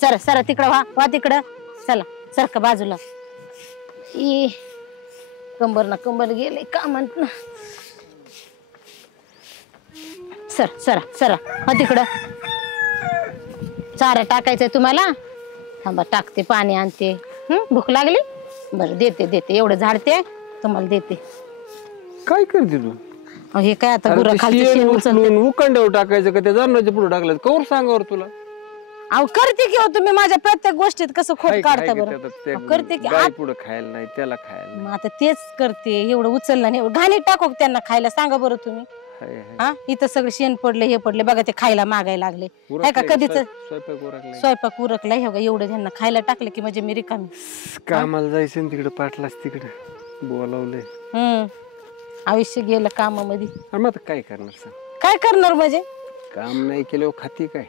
Sir sir तिकडं वा तिकडं चला सारखं बाजूला कंबर ना कंबर गेले का म्हणत ना सर सरा सरा वा तिकडं चारा टाकायचंय तुम्हाला थांबा टाकते पाणी आणते भूक लागली बरं देते देते एवढं झाडते तुम्हाला देते काय करते तू हे काय आता गुरं खालचं शेण उचलते उकंड्यावर टाकायचं का त्या जनावरांच्या पुढे टाकलं कवर सांगावर तुला अहो करते की हो तुम्ही माझ्या प्रत्येक गोष्टीत कसं खोट काढता बरं करते की पुढे खायला नाही त्याला खायला मग आता तेच करते एवढं उचललं नाही घाणी टाकू त्यांना खायला सांगा बरं तुम्ही हा इथं सगळं शेण पडले हे पडले बघा ते खायला मागायला लागले काय का कधीच स्वयंपाक उरकला हे बघा एवढं त्यांना खायला टाकलं की म्हणजे मी रिकामी कामाला जायचं तिकडे पाठलास तिकडे बोलावलंय आयुष्य गेलं कामामध्ये मग आता काय करणार सांग काय करणार म्हणजे काम नाही केलं खाती काय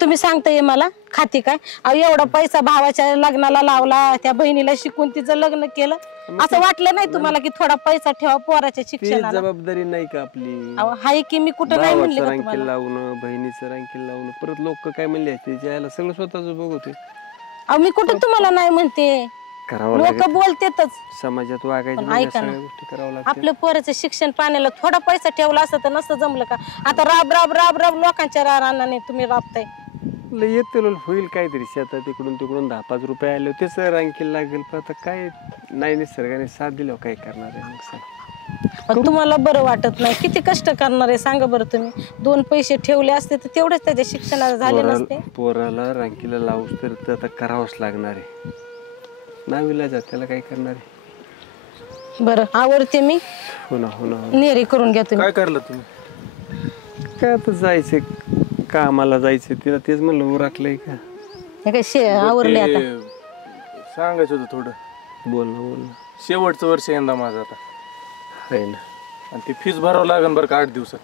तुम्ही सांगताय मला खाती काय अहो एवढा पैसा भावाच्या लग्नाला लावला त्या बहिणीला शिकून तिचं लग्न केलं असं वाटलं नाही तुम्हाला की थोडा पैसा ठेवा पोराच्या शिक्षणाला जबाबदारी नाही का आपली अहो हाय की मी कुठं नाही म्हणले का तुम्हाला लावणं बहिणीचं रँकिंग लावणं परत लोक काय म्हणले त्याला सगळं स्वतःच बघतोय अहो मी कुठं तुम्हाला नाही म्हणते लोक बोलतेच समाजात वागायचं ऐका ना आपल्या पोराचं शिक्षण पाण्याला थोडा पैसा ठेवला असतं तर नसतं जमलं का आता राब राब राब राब लोकांच्या रानाने तुम्ही राबताय येत होईल काहीतरी शेतात तिकडून तिकडून 10-5 रुपये आले तेच रांकीला लागेल पण आता काय नाही निसर्गाने साथ दिल्यावर काय करणार आहे तुम्हाला बरं वाटत नाही किती कष्ट करणार आहे सांगा बरं तुम्ही 2 पैसे ठेवले असते तर तेवढेच त्याच्या शिक्षणाला झाले नसते पोराला रांकीला लावूस तर आता करावंच लागणार आहे नावीला जा त्याला काय करणार आहे बरं आवडते मी हो ना नेरी करून घ्या तुम्ही काय करलं तुम्ही काय आता जायचं कामाला जायचं तिला तेच म्हणलं उरकलंय का काय आवरले आता सांगायचं होतं थोडं बोल ना शेवटचं वर्ष यंदा माझं आता आहे ना आणि ती फीस भरावं लागेल बरं का 8 दिवसात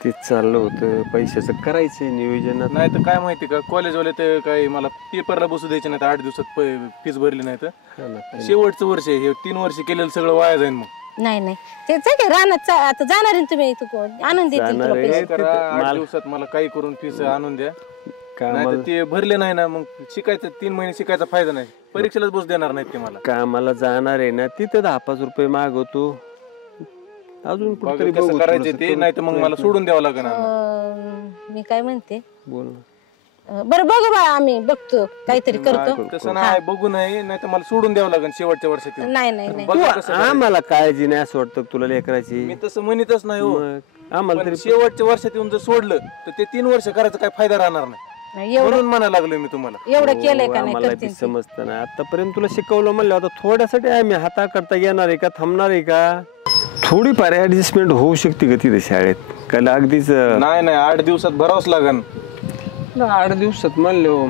तेच चाललं होतं पैशाचं करायचंय नियोजन नाही तर काय माहिती का कॉलेजवाले तर काही मला पेपरला बसू द्यायचे नाही 8 दिवसात फीस भरली नाही तर शेवटचं वर्ष आहे हे 3 वर्ष केलेलं सगळं वाया जाईल मग नाही तेच आहे का रानात आता जाणार आहे तुम्ही आणून देतील तुला पैसे. 8 दिवसात मला काही करून फीस आणून द्या नाही ते भरले नाही ना मग शिकायचं 3 महिने शिकायचा फायदा नाही परीक्षेलाच बसू देणार नाहीत ते मला कामाला जाणार आहे ना तिथे 10-5 रुपये मागवतो अजून कुठेतरी कसं करायचे ते नाही तर मग मला सोडून द्यावं लागेल मी काय म्हणते बोल ना बरं बघू बा आम्ही बघतो काहीतरी करतो तसं नाही बघू नाही तर मला सोडून द्यावं लागेल शेवटच्या वर्षात नाही आम्हाला काळजी नाही असं वाटतं तुला लेकराची मी तसं म्हणतच नाही हो आम्हाला पण शेवटच्या वर्षात येऊन जर सोडलं तर ते 3 वर्ष करायचा काय फायदा राहणार नाही म्हणून म्हणायला लागलोय मी तुम्हाला एवढं केलंय का नाही मला समजतं ना आतापर्यंत तुला शिकवलं म्हणलं आता थोड्यासाठी आम्ही हाता करता येणार आहे का थांबणार आहे का थोडीफार ऍडजस्टमेंट होऊ शकते का तिथे शाळेत काल अगदीच नाही 8 दिवसात भरावंच लागन 8 दिवसात म्हणले हो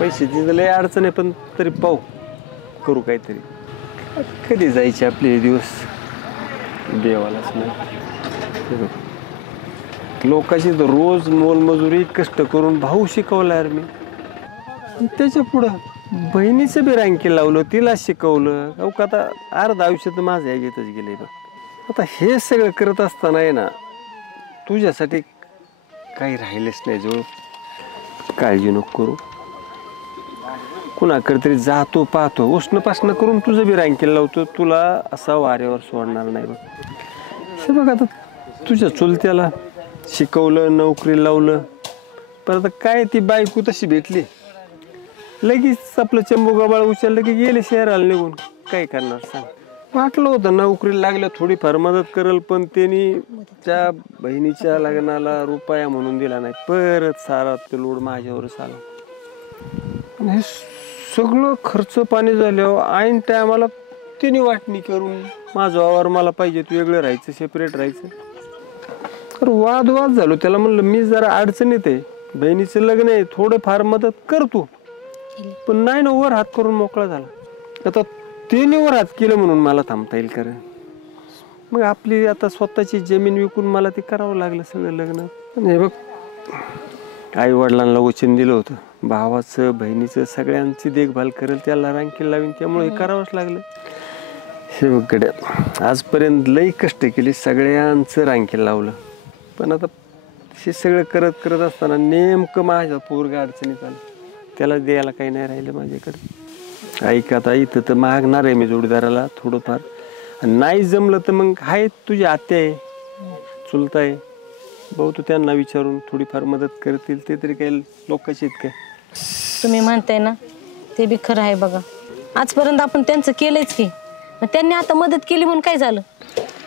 पैसे तिथं लय अडचण आहे पण तरी पाहू करू काहीतरी कधी जायचे आपले दिवस देवालाच नाही लोकांची तर रोज मोलमजुरी कष्ट करून भाऊ शिकवला यार मी त्याच्या पुढं बहिणीचं बी रँकी लावलं तिला शिकवलं अहो का आता अर्ध आयुष्य तर माझं याच्यातच गेलंय बघ आता हे सगळं करत असताना आहे ना तुझ्यासाठी काही राहिलेच नाही जवळ काळजी नको करू कुणाकडे तरी जातो पाहतो उष्णपासणं करून तुझं बी रँकी लावतो तुला असा वाऱ्यावर सोडणार नाही बघ हे बघ आता तुझ्या चुलत्याला शिकवलं नोकरी लावलं पण आता काय ती बायको तशी भेटली लगेच आपलं चंबू गबाळ उचललं की गेले शहराला निघून काय करणार सांग वाटलं होतं नोकरीला लागलं थोडीफार मदत करेल पण त्यांनी त्या बहिणीच्या लग्नाला रुपया म्हणून दिला नाही परत सारा ते लोड माझ्यावरच आला हे सगळं खर्च पाणी झाल्यावर ऐन टायमाला तिने वाटणी करून माझं वावर मला पाहिजे तू वेगळं राहायचं सेपरेट राहायचं तर वादवाद झालो त्याला म्हणलं मी जरा अडचणीत आहे बहिणीचं लग्न आहे थोडंफार मदत करतो पण नाही ना वर हात करून मोकळा झाला आता तिने वर हात केलं म्हणून मला थांबता येईल कारण मग आपली आता स्वतःची जमीन विकून मला ते करावं लागलं सगळं लग्न हे बघ आई वडिलांना वचन दिलं होतं भावाचं बहिणीचं सगळ्यांची देखभाल करेल त्याला रांकी लावीन त्यामुळे हे करावंच लागलं हे बघ गड्या आजपर्यंत लई कष्ट केले सगळ्यांचं रांकी लावलं पण आता हे सगळं करत करत असताना नेमकं माझ्या पोरगा अडचणीत आलं. त्याला द्यायला काही नाही राहिलं माझ्याकडे. ऐक आता इथं तर मागणार आहे मी जोडीदाराला थोडंफार, नाही जमलं तर मग आहे तुझी आत्या आहे, चुलता आहे, भाऊ तू त्यांना विचारून थोडीफार मदत करतील. ते तरी काही लोकांचे आहेत काय. तुम्ही म्हणताय ना ते बी खरं आहे बघा. आजपर्यंत आपण त्यांचं केलंच की, मग त्यांनी आता मदत केली म्हणून काय झालं.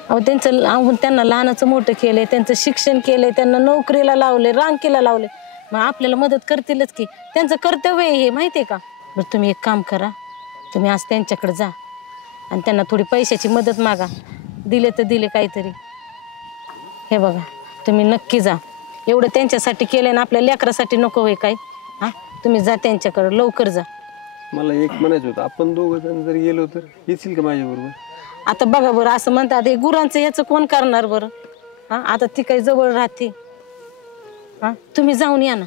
अहो त्यांना लहानाचं मोठं केलंय, त्यांचं शिक्षण केलंय, त्यांना नोकरीला लावले, रांकीला लावले, मग आपल्याला मदत करतीलच की. त्यांचं कर्तव्य आहे हे, माहिती आहे का. बरं तुम्ही एक काम करा, तुम्ही आज त्यांच्याकडे जा आणि त्यांना थोडी पैशाची मदत मागा. दिले तर दिले काहीतरी. हे बघा तुम्ही नक्की जा. एवढं त्यांच्यासाठी केलंय ना, आपल्या लेकरासाठी नको होय काय. हा तुम्ही जा त्यांच्याकडे, लवकर जा. मला एक म्हणायचं होतं, आपण दोघं जण जर गेलो तर येतील का माझ्याबरोबर. आता बघा बरं, असं म्हणतात हे गुरांचं ह्याचं कोण करणार बरं. हा आता ती काही जवळ राहते. हा तुम्ही जाऊन या ना.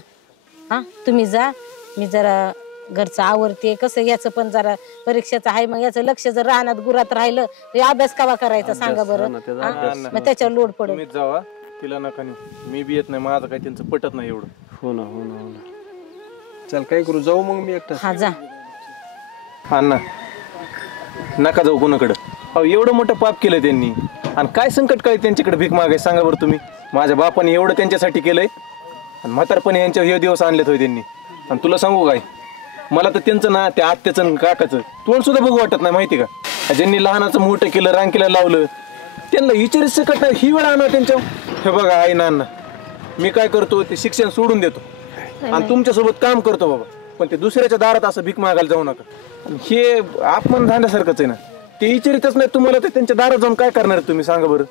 हा तुम्ही जा, मी जरा घरचं आवरते. कसं याचं पण जरा परीक्षेचं आहे, मग याचं लक्ष जर राहण्यात गुरात राहिलं तर अभ्यास कवा करायचा सांगा बरं. मग त्याच्यावर लोड पडेल. तुम्हीच जावा, तिला नका नेऊ. मी बी येत नाही, माझं काही त्यांचं पटत नाही एवढं. हो ना हो ना हो ना. चल काय करू, जाऊ मग मी एकटा. हा जा. अण्णा नका जाऊ कोणाकडं. अहो एवढं मोठं पाप केलं त्यांनी, आणि काय संकट काय त्यांच्याकडे भीक मागाय सांगा बरं तुम्ही. माझ्या बापाने एवढं त्यांच्यासाठी केलंय, आणि म्हातारपणे यांच्या हे दिवस आणलेत होय त्यांनी. आणि तुला सांगू काय, मला तर त्यांचं ना त्या आत्याचं काकाचं तोंड सुद्धा बघू वाटत नाही माहिती का. ज्यांनी लहानाचं मोठं केलं, रांकीला लावलं, त्यांना विचारित सकट नाही ही वेळ आणा त्यांच्या. हे बघा आई ना अण्णा, मी काय करतो ते शिक्षण सोडून देतो आणि तुमच्यासोबत काम करतो बाबा, पण ते दुसऱ्याच्या दारात असं भीक मागायला जाऊ नका. हे अपमान झाल्यासारखंच आहे ना. ते विचारितच नाही तुम्हाला, तर त्यांच्या दारात जाऊन काय करणार तुम्ही सांगा बरं.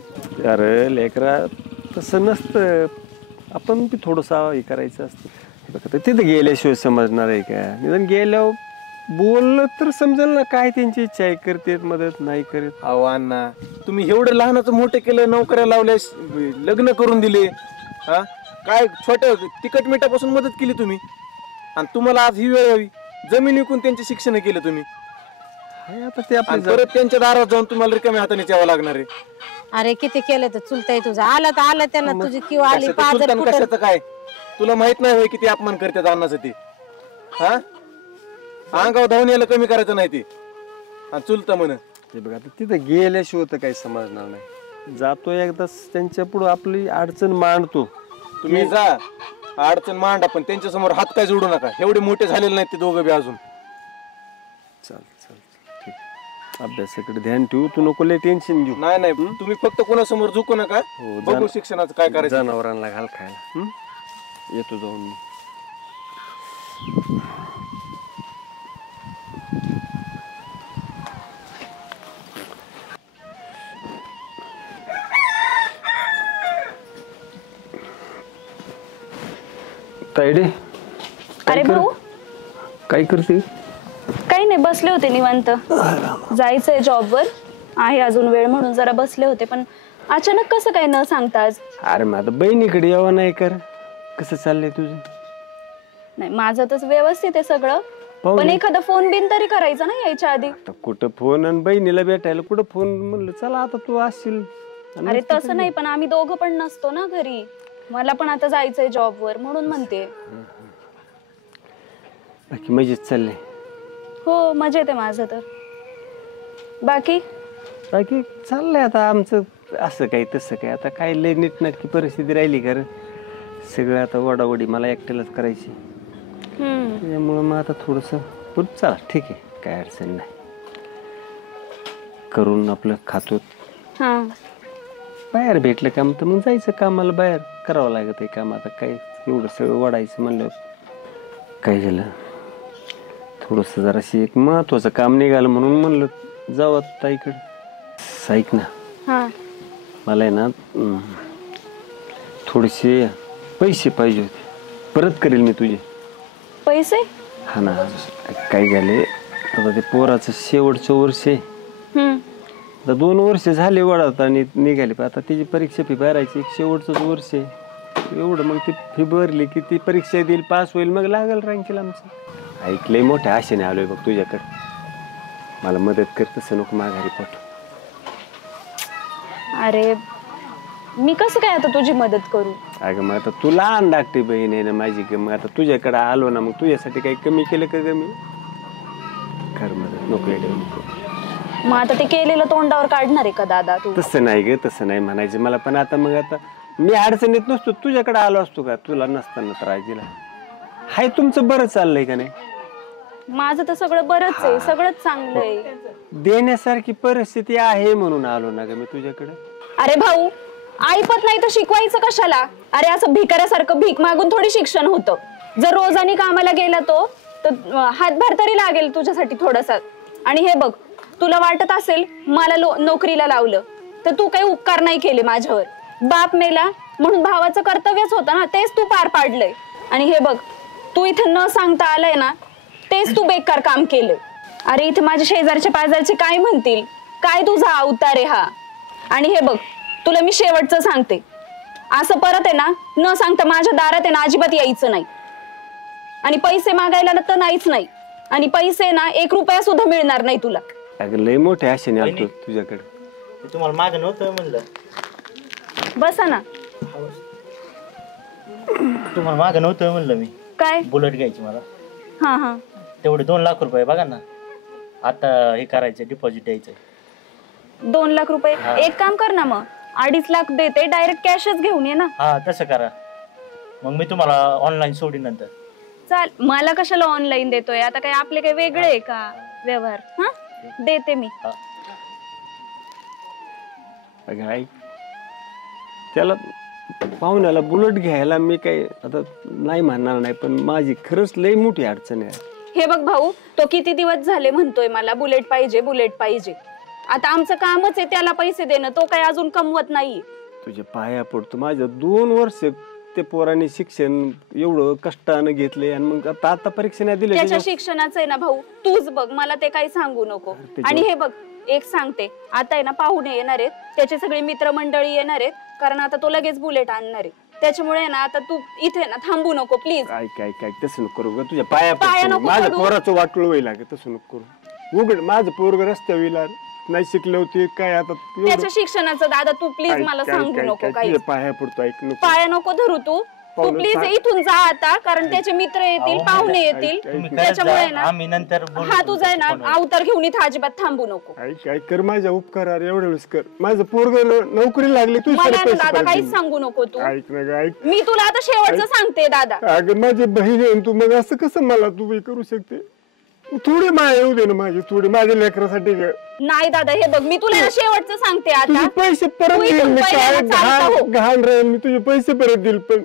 अरे लेकरा तसं नसतं, आपण बी थोडंसं हे करायचं असतं. बघा तिथं गेल्याशिवाय समजणार आहे का. निदान गेल्यावर बोललं तर समजेल ना काय त्यांची इच्छा आहे, करतेत मदत नाही करत. अहो अण्णा तुम्ही एवढं लहानाचं मोठं केलं, नोकऱ्या लावल्या, लग्न करून दिले, हा काय छोट्या तिकट मिठापासून मदत केली तुम्ही, आणि तुम्हाला आज ही वेळ यावी. जमीन विकून त्यांचे शिक्षण केलं तुम्ही, आता ते आणि परत त्यांच्या दारात जाऊन तुम्हाला रिकाम्या हाताने यावं लागणार आहे. अरे किती केलं तर चुलताय तुझं. आला तर आला त्यांना तुझी किंवा आली पाजर कुठं. कशाचं काय तुला माहित नाही होय किती अपमान करतात अन्नाचं ते. हा अंगावर धावून यायला कमी करायचं नाही ते, आणि चुलता म्हण. ते बघा आता तिथं गेल्याशिवाय तर काही समजणार नाही. जातो एकदा त्यांच्या पुढं आपली अडचण मांडतो. तुम्ही जा अडचण मांडा, पण त्यांच्या समोर हात काय जोडू नका. एवढे मोठे झालेले नाहीत ते दोघं बी अजून. चल चल ठीक, अभ्यासाकडे ध्यान ठेवू, तू नको लय टेन्शन घेऊ. नाही नाही तुम्ही फक्त कोणासमोर झुकू नका. बघू शिक्षणाचं काय करायचं. जनावरांना घाल खायला. येतो जाऊन मी. तायडे अरे भाऊ काय करते. काही नाही, बसले होते निवांत. जायचंय जॉबवर, आहे अजून वेळ म्हणून जरा बसले होते. पण अचानक कसं काय न सांगता आज. अरे मग आता बहिणीकडे यावं नाही कर. कसं चाललंय तुझं. नाही माझं तर व्यवस्थित आहे सगळं, पण एखादा फोन बिन तरी करायचा ना यायच्या आधी. कुठं फोन, आणि बहिणीला भेटायला कुठं फोन. म्हणलं चला आता तू असशील. अरे तसं नाही, पण आम्ही दोघं पण नसतो ना घरी. मला पण आता जायचंय जॉबवर म्हणून म्हणते. बाकी मजेत चाललंय. हो मजेत आहे माझं तर. बाकी बाकी चाललंय आता आमचं असं काही तसं काय. आता काय लय नीटनाटकी परिस्थिती राहिली का रे. सगळं आता वडावडी मला एकट्यालाच करायची. त्यामुळं मग आता थोडंसं पण चला ठीक आहे, काय अडचण नाही. करून आपलं खातो. बाहेर भेटलं काम तर मग जायचं कामाला. बाहेर करावं लागत आहे काम. आता काय एवढं सगळं वाढायचं म्हणलं. काय झालं थोडंसं जराशी एक महत्वाचं काम निघालं म्हणून म्हणलं जाऊ आता इकडं. ऐक ना, मला आहे ना थोडेसे पैसे पाहिजे होते. परत करेल मी तुझे पैसे. हा ना, काय झाले आता ते पोराचं शेवटचं वर्ष आहे. आता 2 वर्ष झाले वाढत आणि निघाले. आता त्याची परीक्षा फी भरायची, एक शेवटचंच वर्ष आहे. एवढं मग ती फी भरली की ती परीक्षा देईल, पास होईल, मग लागेल रँकीला आमचं. ऐकलंय मोठ्या आशेने आलोय बघ तुझ्याकडे. मला मदत कर, तसं नको माघारी पाठव. अरे मी कसं काय आता तुझी मदत करू? अगं मग आता तू लहान धाकटी बहीण आहे ना माझी, की मग आता तुझ्याकडे आलो ना, मग तुझ्यासाठी काही कमी केलं का ग मी? खरं मदत नको येडे नको. मग आता ते केलेलं तोंडावर काढणार आहे का दादा तू? तसं नाही ग, तसं नाही म्हणायचं मला. पण आता मग आता मी अडचणीत नसतो, तुझ्याकडे आलो असतो का तुला नसताना त्रास दिला? हाय तुमचं बरं चाललंय का नाही? माझं तर सगळं बरंच आहे, सगळंच चांगलं आहे. देण्यासारखी परिस्थिती आहे म्हणून आलो ना ग मी तुझ्याकडे. अरे भाऊ, ऐपत नाही तर शिकवायचं कशाला? अरे असं भिकाऱ्यासारखं भीक मागून थोडी शिक्षण होतं. जर रोजानी कामाला गेला तो तर हातभार तरी लागेल तुझ्यासाठी थोडासा. आणि हे बघ, तुला वाटत असेल मला नोकरीला लावलं तर तू काही उपकार नाही केले माझ्यावर. बाप मेला म्हणून भावाचं कर्तव्यच होतं ना, तेच तू पार पाडलंय. आणि हे बघ, तू इथे न सांगता आलाय ना, तेच तू बेकार काम केलं. अरे इथे माझ्या शेजारचे पाजारचे काय म्हणतील, काय तुझा अवतार आहे हा. आणि हे बघ, तुला मी शेवटचं सांगते, असं परत आहे ना न सांगता माझ्या दारात आहे ना अजिबात यायचं नाही. आणि पैसे मागायला तर नाहीच नाही. आणि पैसे ना 1 रुपया सुद्धा मिळणार नाही तुला. अगं लय मोठे आशेने आलतो तुझ्याकडे. तुम्हाला मागं नव्हतं म्हणलं. बसा ना. तुम्हाला मागं नव्हतं म्हणलं मी. काय? बुलेट घ्यायची मला. हा हा, तेवढे 2 लाख रुपये बघा ना. आता हे करायचं, डिपॉझिट द्यायचं. 2 लाख रुपये? एक काम कर ना, मग 2.5 लाख देते, डायरेक्ट कॅशच घेऊन ये ना. हा तसं करा, मग मी तुम्हाला ऑनलाईन सोडीन नंतर. चाल, मला कशाला ऑनलाईन देतोय? आता काय आपले काही वेगळे आहे का व्यवहार? हा, देते मी. अगं ऐक, त्याला पाहुण्याला बुलेट घ्यायला मी काही आता नाही म्हणणार नाही, पण माझी खरंच लय मोठी अडचण आहे. हे बघ भाऊ, तो किती दिवस झाले म्हणतोय मला बुलेट पाहिजे, बुलेट पाहिजे. आता आमचं कामच आहे त्याला पैसे देणं, तो काही अजून कमवत नाही. तुझ्या पाया पडतो. माझ्या 2 वर्ष ते पोरांनी शिक्षण एवढं कष्टानं घेतले, आणि मग आता परीक्षा नाही दिली. त्याच्या शिक्षणाचं आहे ना भाऊ, तूच बघ, मला ते काही सांगू नको. आणि हे बघ, एक सांगते, आता आहे ना पाहुणे येणार आहेत, त्याचे सगळे मित्रमंडळी येणार आहेत, कारण आता तो लगेच बुलेट आणणार आहे. त्याच्यामुळे ना आता तू इथे ना थांबू नको प्लीज. काय तसं नको करू ग, तुझ्या पाया पाया पडतो. नको माझ्या पडू. पोराचं वाटलं होईल लागे, तसं नको करू. उघड माझं पोरग रस्त्यावर येईल, नाही शिकले होते काय आता एवढं- त्याच्या शिक्षणाचं दादा तू प्लीज काय- मला काय- सांगू काय- नको काय काही. तुझ्या पाया पडतो, ऐक नको. पाया नको धरू तू पाहुणे प्लीज सांग. इथून जा आता, कारण त्याचे मित्र येतील, पाहुणे येतील. तुम्ही करत त्याच्यामुळे जा, ना आम्ही नंतर बोलू हा तुझा आहे ना फोनवर. अवतार घेऊन इथे अजिबात थांबू नको. ऐक कर माझ्या उपकारावर एवढ्या वेळेस कर. माझं पोरग नोकरी लागली, तू मला पैसे ना दादा परत काहीच दे. सांगू नको तू. ऐक ना ग, ऐक. मी तुला आता शेवटचं सांगते दादा. अगं माझी बहीण आहे तू, मग असं कसं मला तू हे करू शकते? थोडी माया येऊ दे ना माझी, थोडी माझ्या लेकरासाठी ग. नाही दादा, हे बघ, मी तुला शेवटचं सांगते तुझे आता. पैसे परत तू देईल इथून मी. पहिल्यांदा काय चालता हो. घाण राहील, मी तुझे पैसे परत देईल, पण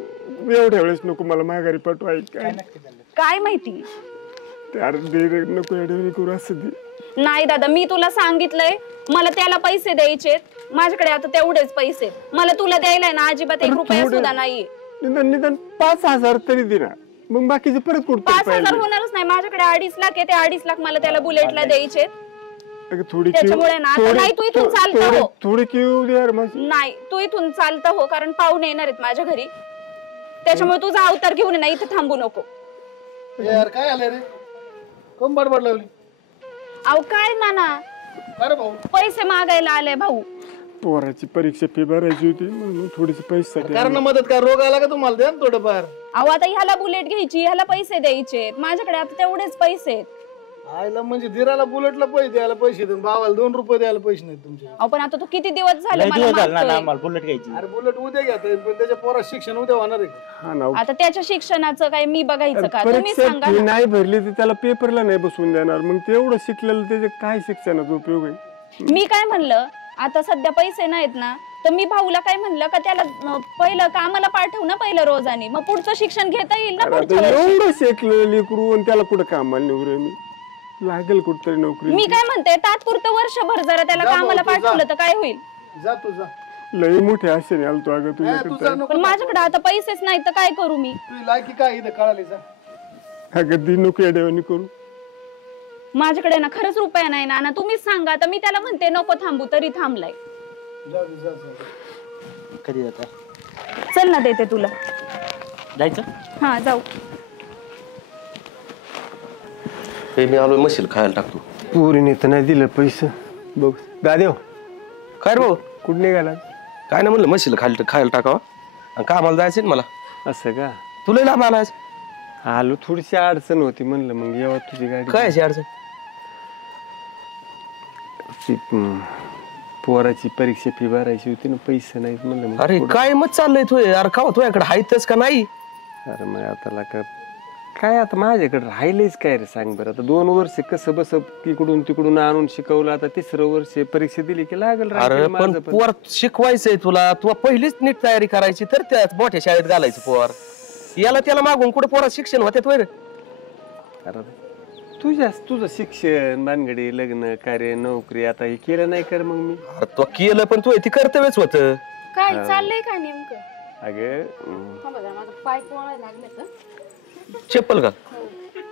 एवढ्या वेळेस नको मला माघारी पाठवा. ऐक काय काय माहिती? अरे दे रे, नको एवढे करू असं दे. नाही दादा, मी तुला सांगितलंय मला त्याला पैसे द्यायचे. माझ्याकडे आता तेवढेच पैसे, मला तुला द्यायला ना अजिबात 1 रुपया थोडे- सुद्धा नाहीये. निदान 5,000 तरी दे ना, मग बाकीचे परत कुठं 5,000 होणारच नाही. माझ्याकडे 2.5 लाख आहे, ते 2.5 लाख मला त्याला बुलेटला द्यायचे. थोडी त्याच्यामुळे ना आता नाही, तू इथून चालता हो. थोडी किव दे यार माझी. नाही, तू इथून चालता हो, कारण पाहुणे येणार आहेत माझ्या घरी. त्याच्यामुळे तुझा अवतार घेऊन ये ना, इथे थांबू नको. यार काय आलं रे, कम बडबड लावली. अहो काय नाना, अरे भाऊ पैसे मागायला आले भाऊ. पोराची परीक्षा फी भरायची होती, म्हणून थोडीशी पैसे कारण मदत काय, रोग आला का तुम्हाला द्या ना थोडंफार. अहो आता ह्याला बुलेट घ्यायची, ह्याला पैसे द्यायचे, माझ्याकडे आता तेवढेच पैसे आहेत. आईला म्हणजे दिराला बुलेटला पैसे द्यायला पैसे देऊन भावाला 2 रुपये द्यायला पैसे नाहीत तुमचे. अहो पण आता तू किती दिवस झाले लय मला दिवस झाले ना मागतोय. आम्हाला बुलेट घ्यायची. अरे बुलेट उद्या घ्या, पण त्याच्या पोरात शिक्षण उद्या होणार आहे. हा ना. आता त्याच्या शिक्षणाचं काय मी बघायचं का? तुम्ही परीक्षा सांगा फी ना. नाही भरली तर त्याला पेपरला नाही बसवून देणार, मग तेवढं शिकलेलं त्याचे काय शिक्षणाचा उपयोग आहे? मी काय म्हणलं, आता सध्या पैसे नाहीत ना, तर मी भाऊला काय म्हणलं का त्याला पहिलं कामाला पाठव ना, पहिलं रोजाने, मग पुढचं शिक्षण घेता येईल ना पुढच्या आता वर्षी. एवढं शिकलेलं लेकरू आणि त्याला कुठं कामाला निवरे मी लागेल कुठतरी नोकरी. मी काय म्हणते, तात्पुरतं वर्षभर जरा त्याला जा कामाला भाऊ, तू जा. पाठवलं तर काय होईल? जा तू जा, लई मोठे आशेने आलतो अगं तू जा तुझ्याकडे. नको. पण माझ्याकडे आता पैसेच नाही तर काय करू मी? तुझी लायकी काय इथं कळाली जा. अगं दी नको येड्यावानी करू. माझ्याकडे ना खरंच रुपया नाही ना. तुम्हीच सांगा. आता मी त्याला म्हणते नको थांबू, तरी थांबलाय. जा जा जा. कधी जाता चल ना, देते तुला. जायचं? हा जाऊ. हे मी आलोय म्हशील खायला टाकतो. पोरीने तर नाही दिलं पैसे बघ. दादेव काय रे भाऊ, कुठं निघाला? काय नाही म्हणलं म्हशीला खायला टाकावा आणि कामाला जायचं ना मला. असं का? तुला लांब आलायच. आलो, थोडीशी अडचण होती म्हणलं मग येवा तुझी गाडी. काय अशी अडचण? ती, पोराची परीक्षा फी भरायची होती ना, पैसे नाहीत म्हणलं मग अरे थोडं- काय मत चाललंय तुझे? अरे का तुझ्याकडे हायतच का नाही? अरे मग आता का काय आता माझ्याकडे राहिलेच काय रे सांग बरं. आता 2 वर्ष कसं बस इकडून तिकडून आणून शिकवलं, आता 3रं वर्ष परीक्षा दिली की लागल. अरे पण पोर शिकवायचंय तुला, तू पहिलीच नीट तयारी करायची तर त्या मोठ्या शाळेत घालायचं पोर. याला त्याला मागून कुठे पोरात शिक्षण होते तुझं? अरे तुझं शिक्षण, भानगडी, लग्न, कार्य, नोकरी आता हे केलं नाही कर मग मी. अरे तो केलं पण तू ते कर्तव्यच होत. काय चाललंय काय नेमकं? अगं माझं पाय पोळायला लागले तर चप्पल का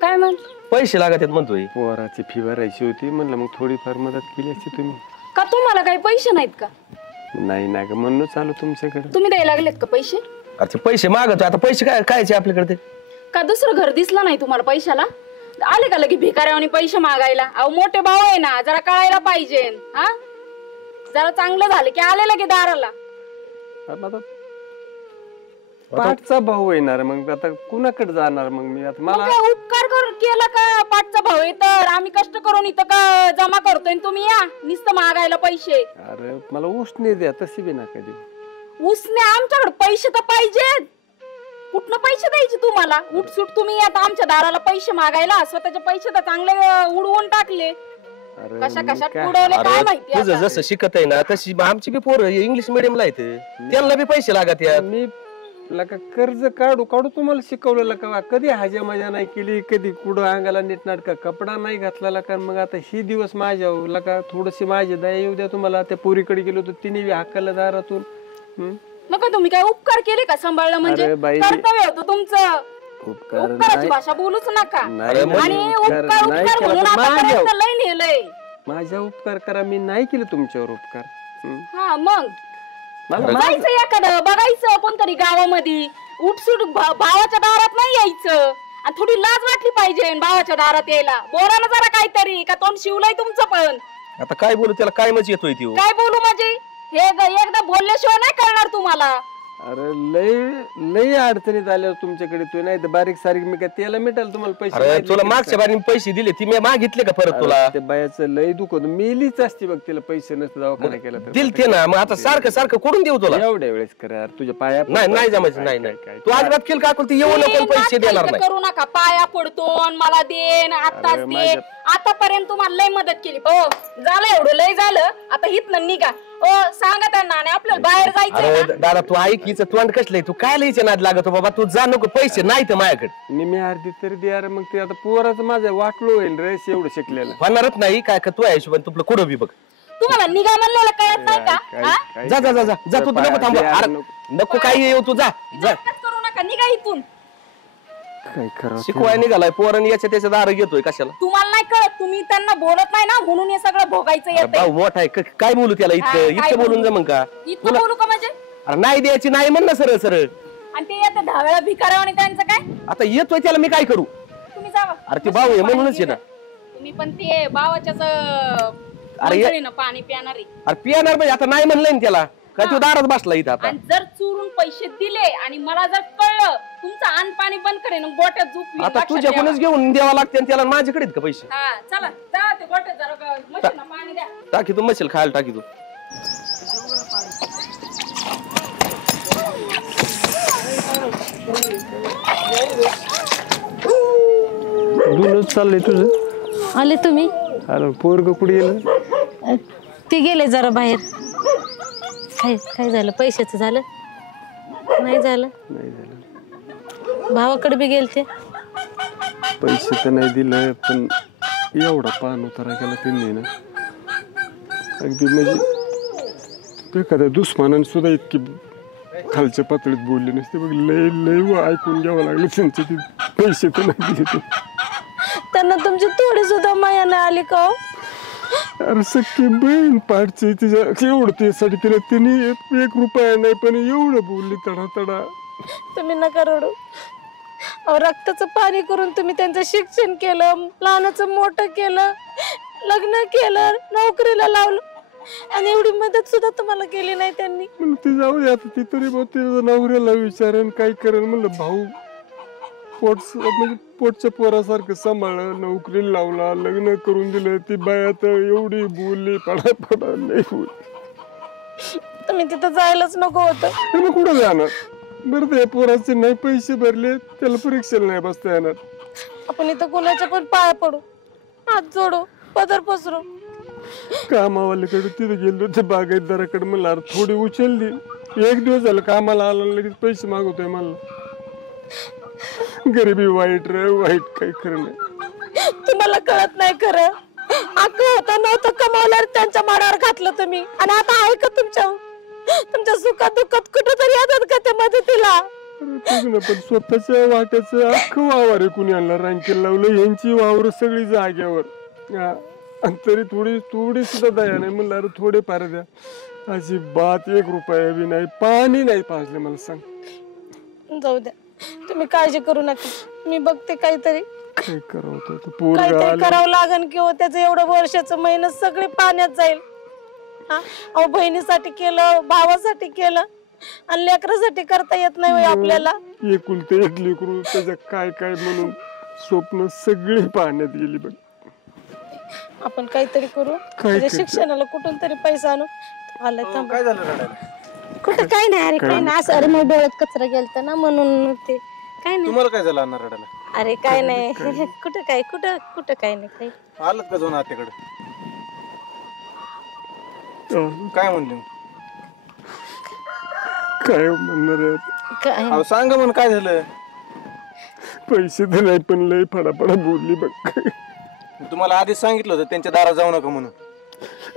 काय म्हण? पैसे लागत आहेत म्हणतोय. पोराची फी भरायची होती म्हणलं मग थोडीफार मदत केली असती तुम्ही. का तुम्हाला काही पैसे नाहीत का? नाही ना ग, म्हणूनच आलो तुमच्याकडे. तुम्ही द्यायला लागलेत का पैसे? अरे ते पैसे मागतोय, आता पैसे काय कायचे आपल्याकडे? का दुसरं घर दिसलं नाही तुम्हाला पैशाला? आले का लगे भिकाऱ्यावानी पैसे मागायला? अहो मोठे भाऊ आहे ना, जरा कळायला पाहिजे. हा जरा चांगलं झालं की आले लगे दाराला. आता पाठचा भाऊ येणार मग आता कुणाकडे जाणार मग मी आता? मला काय उपकार केला का? पाठचा भाऊ आहे तर आम्ही कष्ट करून इथं का जमा करतोय, तुम्ही या नुसतं मागायला पैसे. अरे मला उसने द्या, तशी बी नका देऊ. उसने आमच्याकडे पैसे तर पाहिजेत. कुठनं पैसे द्यायचे तुम्हाला? उठसूट तुम्ही आता आमच्या दाराला पैसे मागायला. स्वतःचे पैसे तर चांगले उडवून टाकले. अरे कशा मग कशात काय? उडवले काय अरे माहिती तुझं आता. जसं शिकत आहे ना तशी आमची बी पोरं इंग्लिश मिडियमला आहेत, त्यांना बी पैसे लागत यार. मी लका कर्ज काढू तुम्हाला शिकवलेलं का? कधी हाजा मजा नाही केली, कधी कुठं अंगाला नीटनाटका कपडा नाही घातला का? मग आता ही दिवस माझ्या लका थोडीशी माझी दया येऊ द्या तुम्हाला. त्या पोरीकडे गेलो तर तिने बी हाकलं दारातून. मग काय तुम्ही काय उपकार केले का? सांभाळलं म्हणजे अरे बाई, कर्तव्य होतं तुमचं. उपकार उपकाराची नाही. भाषा बोलूच नका. नाही, आणि नाही, उपकार नाही उपकार केला म्हणून तर आतापर्यंत लय नेलंय. माझ्या उपकार करा, मी नाही केलं तुमच्यावर उपकार. हा मग मला जायचं एखादं बघायचं कोणतरी गावामध्ये. उठसूट भावाच्या दारात नाही यायचं. आणि थोडी लाज वाटली पाहिजे भावाच्या दारात यायला. बोला ना जरा काहीतरी, का तोंड शिवलंय तुमचं पण. आता काय बोलू त्याला, काय मजा येतोय ती? काय बोलू म्हणजे? हे एकदा बोलल्याशिवाय नाही कळणार तुम्हाला. अरे लय अडचणीत आल्यावर तुमच्याकडे तू नाही तर बारीक सारीक मी काय त्याला मिटाल तुम्हाला पैसे अरे मागितले तुला की मागच्या बारी पैसे दिले ती मी मागितले का परत अरे तुला? त्या बायाचं लय दुखत मेलीच असते बघ, तिला पैसे नसते दवाखाना केला तर. दिलते ना, मग आता सारखं सारखं कुठून देऊ तुला? एवढ्या वेळेस करा यार, तुझ्या पाया नाही नाही जमायचं, नाही नाही. तू अजिबात केलं का? तू येऊ नको, पैसे देणार नाटकं नाही. करू नका. पाया पडतो आणि मला देन आताच अरे दे. माझ्या- आतापर्यंत तुम्हाला लय मदत केली. हो झालं एवढं लय झालं. आता हितनं निघा. ओ सांगा त्यांना. आणि आपल्याला बाहेर जायचंय अरे ना. दादा तू ऐक, हिचं तोंड कसलंय, तू काय लिहायचं नाद लागतो बाबा? तू जा नको, पैसे नाही तर माझ्याकडे निम्मी अर्धी तरी दे यार. मग ते आता पोराचं माझं वाटलो होईल रेस एवढं शिकलेलं. होणारच नाही काय का? तू आहे हिशोबाने तुला कुठं बी बघ. तुम्हाला निघा म्हणलेलं कळत नाही का? हा? जा जा जा जा जा, तू नको थांब. अरे नको काही येऊ, तू जा जा. नाटकच करू नका. निघा इथून. काय करा शिकवाय निघालाय पोरांनी याच्या त्याच्या दार घेतोय कशाला? तुम्हाला नाही कळत. तुम्ही त्यांना बोलत नाही ना, म्हणून हे सगळं भोगायचं अरे येतंय. भाऊ मोठा आहे, काय बोलू त्याला? हा, इतकं काय इतकं बोलून बोलू? जमन का? इतकं बोलू का म्हणजे? अरे नाही द्यायची, नाही म्हण ना सरळ सरळ. आणि ते येते 10 वेळा भिकाऱ्या आणि त्यांचं काय? आता येतोय त्याला मी काय करू? तुम्ही जावा. अरे ते भाऊ आहे म्हणूनच आहे ना. तुम्ही पण ते भावाच्याच अरे पाणी पिणारी. अरे पियानार पाहिजे. आता नाही म्हणलंय ना त्याला, काय तू दारात बसला इथं आता? आणि जर चोरून पैसे दिले आणि मला जर कळलं, तुमचं अन्न पाणी बंद करेन. गोट्यात झोप. आता तुझ्याकडूनच घेऊन द्यावा लागते आणि त्याला माझ्याकडे आहेत का पैसे? हा चला जा ते गोट्यात जरा म्हशींना पाणी द्या. टाकी तू मशील खायला टाकी तू. दुनच चाललंय तुझं. आले तुम्ही? अरे पोरग कुठे गेलं? ते गेले जरा बाहेर. काय झालं? पैशाचं झालं? नाही झालं. नाही झालं. भावाकडे बी गेलते. पैसे तर नाही दिलं, पण एवढा पान उतारा केला त्यांनी ना, अगदी म्हणजे एखाद्या दुश्मनाने सुद्धा इतकी खालच्या पातळीत बोलले नसते बघ. लय लय ऐकून घ्यावं लागलं त्यांचे. ते पैसे तर नाही दिले ते. त्यांना तुमची थोडी सुद्धा माया नाही आली का हो? अरे सख्खी बहीण पाठची तिच्या एवढं त्यासाठी केलं त्यांनी. 1 रुपया नाही, पण एवढं बोलले तडा तडा. तुम्ही नका रडू. अहो रक्ताचं पाणी करून तुम्ही त्यांचं शिक्षण केलं, लहानाचं मोठं केलं, लग्न केलं, नोकरीला लावलं. आणि एवढी मदत सुद्धा तुम्हाला केली नाही त्यांनी. म्हणलं ते जाऊ दे आता, ती तरी मग तिच्या नवऱ्याला विचारेन काय करेन. म्हणलं भाऊ म्हणजे पोटच्या पोरासारखं सांभाळलं, नोकरीला लावला, लग्न करून दिलं. ती बाया तर एवढी बोलली, पडा नाही बोल. तुम्ही तिथं जायलाच नको होतं. मग कुठं जाणार बरं? त्या पोराचे नाही पैसे भरले, त्याला परीक्षेला नाही बसता येणार. आपण इथं कोणाच्या पण पाया पडू, हात जोडू, पदर पसरू. कामावाल्याकडे तिथे गेलो, ते बागायतदाराकडे म्हणलं अरे थोडी उचलली. 1 दिवस झालं कामाला आला, लगेच पैसे मागवतोय मला. गरिबी वाईट रे वाईट, काही खरं नाही. तुम्हाला कळत नाही खरं. अक्क होतं नव्हतं कमावल्यावर त्यांच्या माडावर घातलं तुम्ही, आणि आता आहे का तुमच्या सुखात दुःखात कुठं तरी येतात का त्या मदतीला? पण स्वतःच्या वाट्याचं अख्खं वावर आहे कुणी आणला, रांकेल लावलं. यांची वावर सगळी जाग्यावर, आणि तरी थोडी सुद्धा दया नाही. म्हणलं अरे थोडे फार द्या. अजिबात 1 रुपया बी नाही, पाणी नाही पाजले मला. सांग जाऊ द्या, तुम्ही काळजी करू नका, मी बघते काहीतरी. काय करावं होतं काहीतरी करावं लागेल किंवा त्याचं एवढं वर्षाचं मेहनत सगळी पाण्यात जाईल. अहो बहिणीसाठी केलं, भावासाठी केलं, आणि लेकरासाठी करता येत नाही आपल्याला. एकुलते 1 लेकरू, त्याच्या काय काय म्हणून स्वप्न सगळी पाण्यात गेली बघ. आपण काहीतरी करू, त्याच्या शिक्षणाला कुठून तरी पैसा आणू. आलाय थांब. काय झालं रडायला? कुठं काय नाही, अरे काय नाही, असं अरे मग डोळ्यात कचरा गेलता ना म्हणून ते काय नाही. तुम्हाला काय झालं अण्णा रडायला? अरे काय नाही, कुठं काय नाही काही. आलात का जाऊन आत्याकडे? काय म्हणले? काय म्हणणार काय अहो सांगा म्हण काय झालं. पैसे तर नाही, पण लय फडाफडा बोलली बघ. तुम्हाला आधीच सांगितलं होतं त्यांच्या दारात जाऊ नका म्हणून.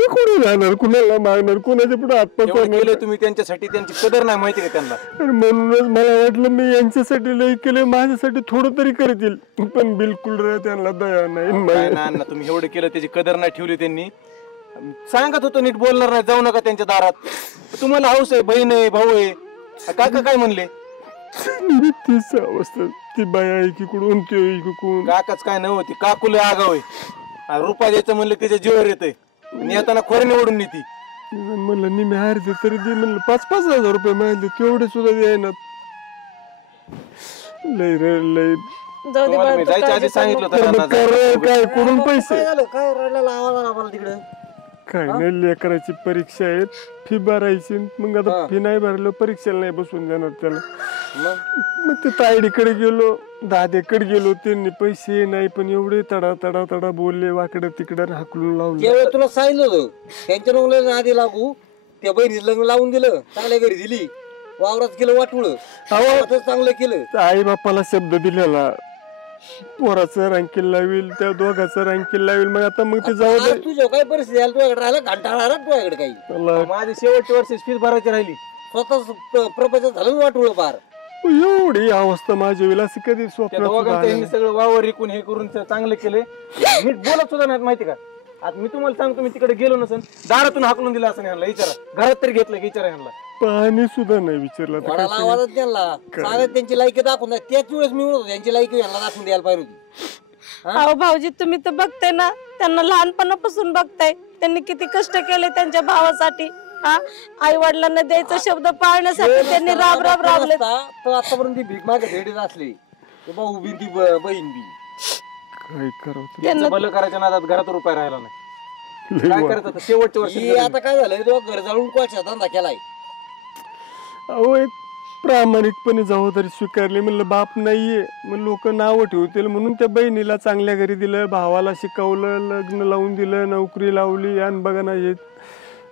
कुठे जाणार, कुणाला मागणार, कुणाच्या पुढे हातपात एवढं केलं तुम्ही त्यांच्यासाठी, त्यांची कदर नाही माहिती का त्यांना? म्हणूनच मला वाटलं मी यांच्यासाठी लय केलं, माझ्यासाठी थोडं तरी करतील. पण बिलकुल रे त्यांना दया नाही. काय ना अण्णा, तुम्ही एवढं केलं, त्याची कदर नाही ठेवली त्यांनी. सांगत होतो नीट बोलणार नाही, जाऊ नका त्यांच्या दारात. तुम्हाला हौस आहे, बहीण आहे, भाऊ आहे. काका काय म्हणले? तीच अवस्था, ती बाया एकीकडून ते एकीकडून. काकाच काय नव्हती, काकुले आगाव आहे. रुपया द्यायचं म्हणलं त्याच्या जीवावर येतंय, येताना खोऱ्याने ओढून नेती. म्हणलं निम्मे हारते तरी दे म्हणलं. 5-5 हजार रुपये मिळाले, तेवढे सुद्धा द्यायना. लय रे लय. तुम्हाला मी जायच्या आधी सांगितलं होतं अण्णा, काय करून पैसे काय रडायला आवाज आला मला तिकडे? काय नाही, लेकराची परीक्षा आहेत, फी भरायची. मग आता फी नाही भरलं, परीक्षेला नाही बसून देणार त्याला. मग ते तायडीकडे गेलो, दादेकडे गेलो, त्यांनी पैसे नाही, पण एवढे तडा बोलले, वाकडं तिकडं हाकलून लावलं. त्यावेळेस तुला सांगितलं होतं त्यांच्या लग्नाला आधी लागू, त्या बहिणीचं लग्न लावून दिलं, चांगल्या घरी दिली, वावरात केलं वाटूळ, चांगलं केलं. आई बापाला शब्द दिलेला, पोराचं रँकिंग लावेल, त्या दोघाचं रँकिंग लावेल. मग आता मग ते जाऊ दे. तुझ्या काय परिस्थिती आली तुझ्याकडे, राहिला घंटा राहिला तुझ्याकडे काही. माझी शेवटच्या वर्षी फीस भरायची राहिली, स्वतः प्रपंच झालं वाटूळ पार. एवढी अवस्था माझी होईल असं कधी स्वप्न. सगळं वावर विकून हे करून चांगलं केलंय. नीट बोलत सुद्धा नाही माहिती का? आता मी तुम्हाला सांगतो, मी तिकडे गेलो नसेल, दारातून हाकलून दिला असं ह्यांना. विचारा, घरात तरी घेतलं की विचारा ह्यांना. पाणी सुद्धा नाही विचारलं. आवाजात त्यांना सांगत त्यांची लायकी दाखवून, त्याच वेळेस मी म्हणतो त्यांची लायकी यांना दाखवून द्यायला पाहिजे होती. अहो भाऊजी, तुम्ही तर बघताय ना, त्यांना लहानपणापासून बघताय, त्यांनी किती कष्ट केले त्यांच्या भावासाठी. आई वडिलांना द्यायचा शब्द पाळण्यासाठी त्यांनी राब राबले. तर आतापर्यंत ती भीक मागे भेटीत असली, भाऊ बी ती बहीण बी. काय करावं, त्यांचं भलं करायच्या नादात घरात रुपये राहिला नाही. काय करायचं आता शेवटच्या वर्षी? आता काय झालंय, तो घर जाळून कोळसा धंदा केलाय. अहो एक प्रामाणिकपणे जबाबदारी स्वीकारली. म्हणलं बाप नाहीये, मग लोक नावं ठेवतील म्हणून त्या बहिणीला चांगल्या घरी दिलं, भावाला शिकवलं, लग्न लावून दिलं, नोकरी लावली. आणि बघा ना हे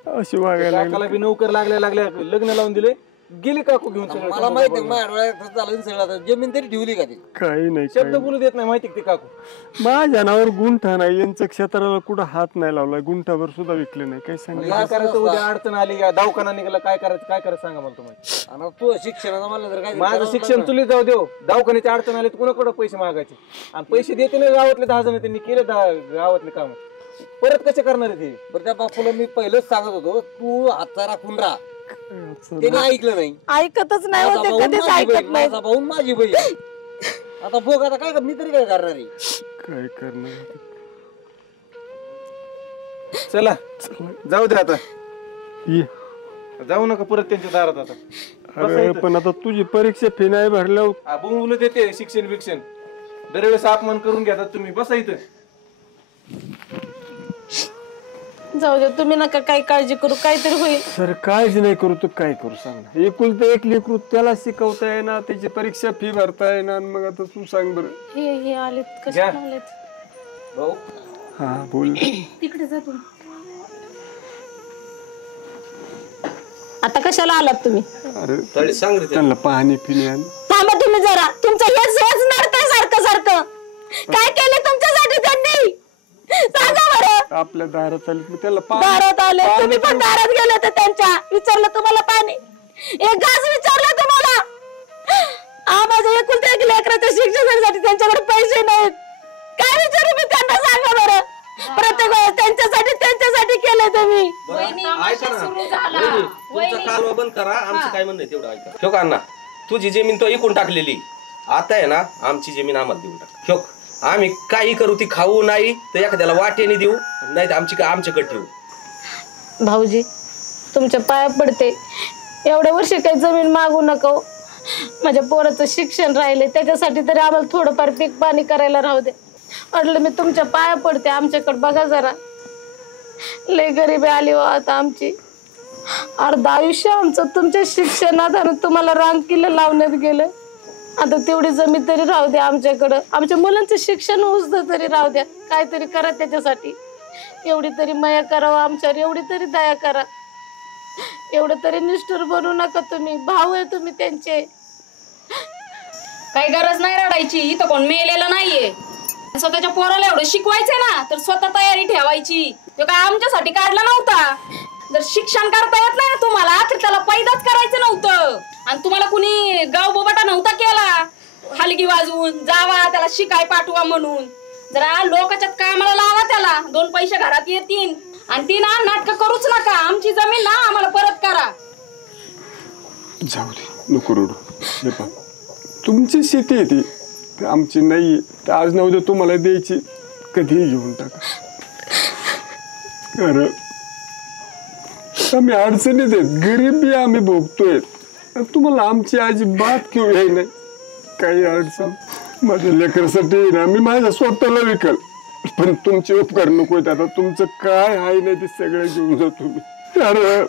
अशी वागायला काकाला बी नोकर लागल्या लग्न लावून दिले, गेले काकू घेऊन. मला माहिती माझ्या डोळ्यात झालं सगळं. जमीन तरी ठेवली का ती? काही नाही, शब्द बोलू देत नाही माहिती ते काकू. माझ्या नावावर गुंठा नाही, यांच्या क्षेत्राला कुठं हात नाही लावला, गुंठावर सुद्धा विकले नाही. काय सांगितलं? काय करायचं, उद्या अडचण आली, दवाखाना निघाला, काय करायचं सांगा मला तुम्ही. तू शिक्षणाचं म्हणलं तर काय, माझं शिक्षण चुलीत जाऊ देऊ, दवाखान्याची अडचण आली तर कुणाकडे पैसे मागायचे? आणि पैसे देते ना गावातले 10 जण, त्यांनी केले गावातले काम, परत कसे करणार आहे ते? बरं त्या बापूला मी पहिलंच सांगत होतो, तू हात राखून राहा. त्याने ऐकलं नाही, ऐकतच नाही होते, कधीच ऐकत नाही. माझा भाऊ माझी बहीण. आता बघ आता काय, मी तरी काय करणार आहे? काय करणार? चला जाऊ दे आता, ये. जाऊ नका परत त्यांच्या दारात आता. अरे पण आता तुझी परीक्षा फी नाही भरल्यावर मुलं देते शिक्षण बिक्षण, दरवेळेस अपमान करून घेतात तुम्ही. बसा इथं. जाऊ दे, तुम्ही नका काही काळजी करू, काहीतरी होईल. सर काळजी नाही करू तर काय करू सांग ना. एकुलतं एक लेकरू, त्याला शिकवता येणार, त्याची परीक्षा फी भरता येणार. मग आता तू सांग बरं. हे आलेत कसे घ्या. आलेत. भाऊ हा बोल. तिकडे जा तुम्ही. आता कशाला आलात तुम्ही? अरे सांग रे त्यांना पाणी पिणे आण. थांबा तुम्ही जरा, तुमचं हेच हेच नडतंय सारखं सारखं. काय केलं तुमच्यासाठी त्यांनी सांगा बरं. आपल्या दारात आले मग त्याला दारात आले, तुम्ही पण दारात गेले तर त्यांच्या, विचारलं तुम्हाला पाणी, एक घास विचारलं तुम्हाला. माझ्या एकुलत्या एक लेकराच्या शिक्षणासाठी त्यांच्याकडे पैसे नाहीत. काय विचारू मी त्यांना, सांगा बरं. प्रत्येक वेळेस त्यांच्यासाठी केलंय तुम्ही. ऐका ना तुमचा कालवा बंद करा, आमचं काय म्हणणं तेवढं ऐका. ठोक अण्णा, तुझी जमीन तो इकून टाकलेली, आता आहे ना आमची जमीन आम्हाला देऊन टाक. ठोक, आम्ही काही करू, ती खाऊ नाही तर एखाद्याला वाटेने देऊ, नाही तर आमच्याकडे ठेवू. भाऊजी तुमच्या पाया पडते, एवढ्या वर्ष काही जमीन मागू नको. माझ्या पोराचं शिक्षण राहिले, त्याच्यासाठी तरी आम्हाला थोडंफार पीक पाणी करायला राहू दे. म्हटलं मी तुमच्या पाया पडते, आमच्याकडे बघा जरा. लय गरिबी आली हो आता आमची. अर्ध आयुष्य आमचं तुमच्या शिक्षणात आणि तुम्हाला रांकीला लावण्यात गेलं. आता तेवढी जमीन तरी राहू द्या आमच्याकडं, आमच्या मुलांचं शिक्षण उचलं तरी राहू द्या. काहीतरी करा त्याच्यासाठी. एवढी तरी माया करावं आमच्यावर, एवढी तरी दया करा. एवढं तरी निष्ठुर बनू नका तुम्ही. भाऊ आहे तुम्ही त्यांचे. काही गरज नाही रडायची, इथं कोण मेलेलं नाहीये. स्वतःच्या पोराला एवढं शिकवायचंय ना, तर स्वतः तयारी ठेवायची. तो काय आमच्यासाठी काढला नव्हता. जर शिक्षण करता येत नाही ना तुम्हाला, तर त्याला पैदाच करायचं नव्हतं. आणि तुम्हाला कुणी गाव बोबाटा नव्हता केला हलगी वाजवून जावा त्याला शिकाय पाठवा म्हणून. जरा लोकांच्यात कामाला लावा त्याला, 2 पैसे घरात येतील. आणि ती ना नाटक करूच नका. आमची जमीन ना आम्हाला परत करा. जाऊ दे, नको रडू. हे पहा, तुमची शेती आहे ती, आमची नाही. तर आज ना उद्या तुम्हाला द्यायची, कधीही घेऊन टाका. कारण आम्ही अडचणीत आहेत, गरिबी आम्ही भोगतोय. तुम्हाला आमची अजिबात किंवा हे नाही. काही अडचण माझ्या लेकरासाठी ना मी माझ्या स्वतःला विकल, पण तुमचे उपकार नको आहेत. आता तुमचं काय आहे नाही ते सगळं घेऊन जा तुम्ही. अरे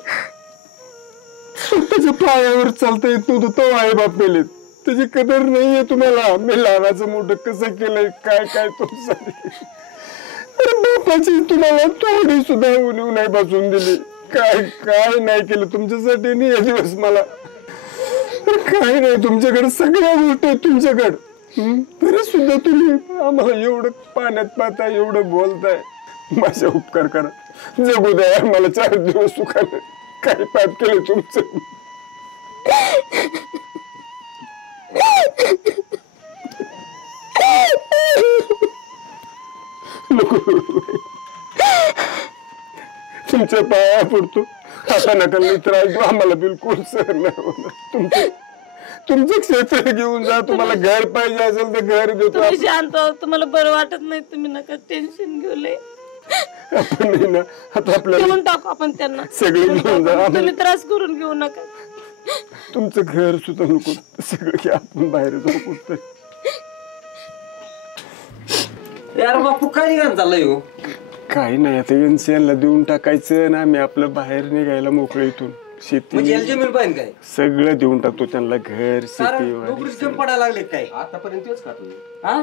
स्वतःच्या पायावर चालता येत नव्हतं तो आई बाप मेलेत, त्याची कदर नाहीये तुम्हाला. मी लहानाचं मोठं कसं केलंय, काय काय तुमच्यासाठी. अरे बापाची तुम्हाला थोडी सुद्धा उणीव नाही बसून दिली. काय काय नाही केलं तुमच्यासाठी. नाही या दिवस मला काय नाही, तुमच्याकडे सगळ्या गोष्टी आहेत तुमच्याकडे. तरी सुद्धा तुम्ही आम्हाला एवढं पाण्यात पाहताय, एवढं बोलताय. माझे उपकार करा, जगू द्या मला 4 दिवस सुखाने. काय पाप केलं तुमचं. तुमच्या पाया पडतो, आता नका त्रास देऊ आम्हाला. बिलकुल सहन नाही होणार. तुमचं क्षेत्र घेऊन जा. तुम्हाला घर पाहिजे असेल तर घर देतो. तुम्ही शांत हो, तुम्हाला बरं वाटत नाही, तुम्ही नका टेन्शन घेऊ. लय आपण नाही ना आता आपल्याला घेऊन टाकू आपण त्यांना. सगळे घेऊन जा. तुम्ही त्रास करून घेऊ नका. तुमचं घर सुद्धा नको, सगळं की आपण बाहेर जाऊ कुठं. यार बापू काय निघान चाललंय हो? काही नाही, आता एनसीएल देऊन टाकायचं ना, आम्ही आपलं बाहेर निघायला मोकळं. इथून शेती म्हणजे जमीन पाहिजे काय सगळं देऊन टाकतो त्यांना, घर शेती. कमी पडायला लागले काय? आतापर्यंत तेच खातो. हा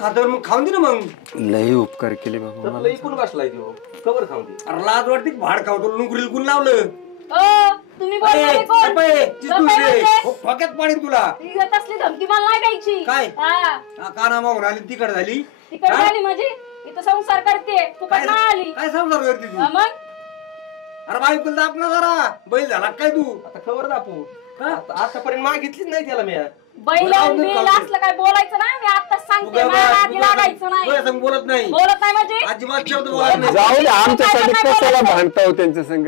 खातर मग खाऊन दे ना. मग लय उपकार केले बाबा मला. इकून बसलाय तो, कवर खाऊन दे. अरे लाज वाटते भाड खावतो. नोकरीला कोण लावलं? तुम्ही बोलताय कोण? फक्यात पाडीन तुला. येत असली धमकी मला नाही द्यायची. काय हा काना मागून आली तिकड झाली. तिकडे आली माझी, इथं संसार करते. फुकट नाही आली. काय संसार करते तू? मग अरे बायकोला दाप ना जरा. बैल झाला काय तू? आता कवर दापू. आतापर्यंत मागितलीच नाही त्याला मी. बैल असलं काय बोलायचं नाही. मी आता सांगते, मला आधी लागायचं नाही. बोलत नाही. बोलत नाही म्हणजे अजिबात शब्द बोलत नाही. जाऊ दे, आमच्यासाठी कशाला भांडता हो त्यांच्या संग.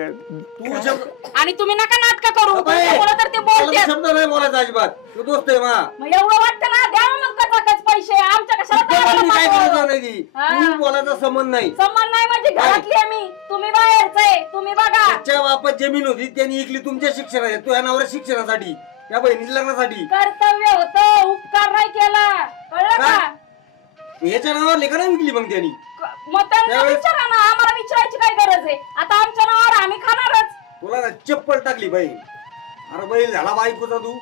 तू शब्द आणि तुम्ही नका नाटक करू. बोला तर ते बोलते. शब्द नाही बोलायचा अजिबात. तू दोस्त आहे मा. मग एवढं वाटतं ना, द्यावं मग कचाकच पैसे. आमच्या कशाला काय करायचं नाही ती तू बोलायचा संबंध नाही. संबंध नाही म्हणजे घरातली आहे मी, तुम्ही बाहेरचे, तुम्ही बघा. त्याच्या बापात जमीन होती त्यांनी इकली तुमच्या शिक्षणासाठी, तुझ्या नवऱ्या शिक्षणासाठी, त्या बहिणीच्या लग्नासाठी. कर्तव्य होतं, उपकार नाही केला, कळलं का? ह्याच्या नावावर लेखा नाही विकली मग त्यांनी. मग त्यांना विचारा ना, आम्हाला विचारायची काय गरज आहे? आता आमच्या नावावर आम्ही खाणारच. तुला ना चप्पल टाकली बाई. अरे बैल झाला बायकोचा तू.